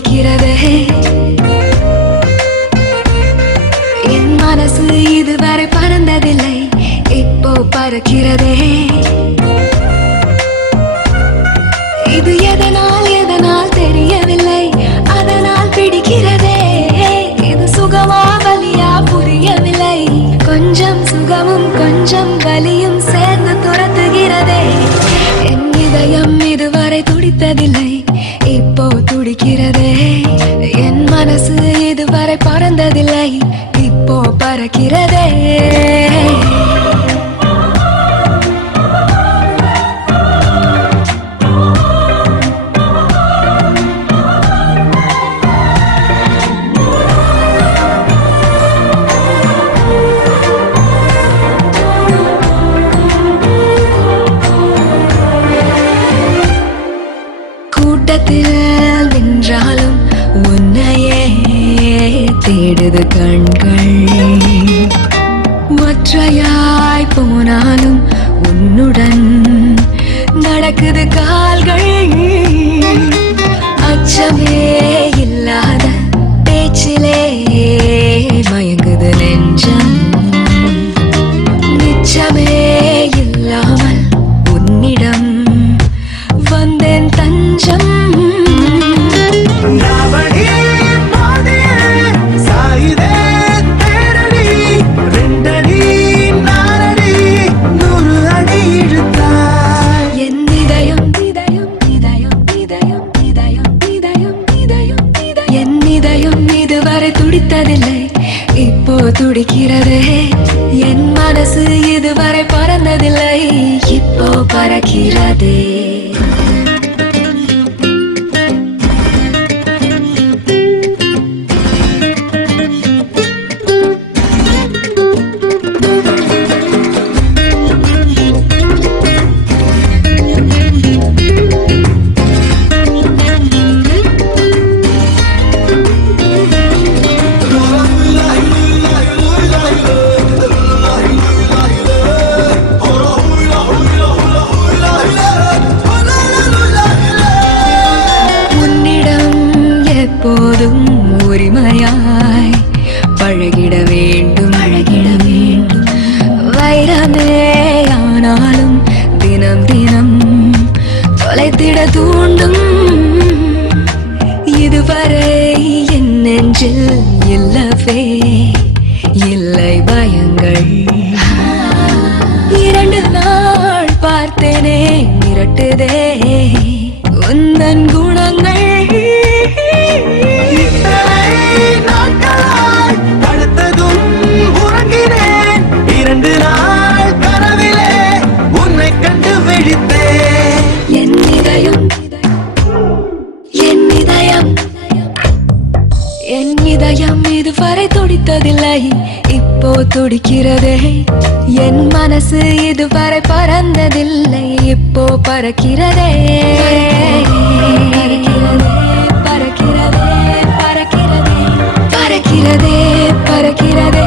துடிக்கிறதே என் மனசு இதுவரை பறந்ததில்லை இப்போ பறக்கிறதே இது எதனால் தெரியவில்லை அதனால் பிடிக்கிறதே இது சுகமா வலியா புரியவில்லை கொஞ்சம் சுகமும் கொஞ்சம் வலியும் சேர்ந்து துரத்துகிறதே என் இதயம் இதுவரை துடித்ததில்லை இப்போ துடிக்கிறதே என் மனசு இதுவரை பறந்ததில்லை இப்போ பறக்கிறதே கூட்டத்தில் நின்றாலும் உன்னையே தேடுது கண்கள் ஒற்றையாய் போனாலும் உன்னுடன் நடக்குது கால்கள் அச்சமே இல்லாத பேச்சிலே மயங்குது நெஞ்சம் நிச்சமே இல்லாமல் உன்னிடம் வந்தேன் தஞ்சம் துடித்ததில்லை இப்போ துடிக்கிறதே என் மனசு இதுவரை பறந்ததில்லை இப்போ பறக்கிறதே எப்போதும் உரிமையாய் பழகிட வேண்டும் வைரமே ஆனாலும் தினம் தினம் தொலைத்திட தூண்டும் இதுவரை என் நெஞ்சில் இல்லவே இல்லை பயங்கள் 2 நாள் பார்த்தேனே மிரட்டுதே உந்தன் குணங்கள் என் இதயம் இதுவரை துடித்ததில்லை இப்போ துடிக்கிறதே என் மனசு இதுவரை பறந்ததில்லை இப்போ பறக்கிறதே பறக்கிறதே பறக்கிறதே பறக்கிறதே பறக்கிறதே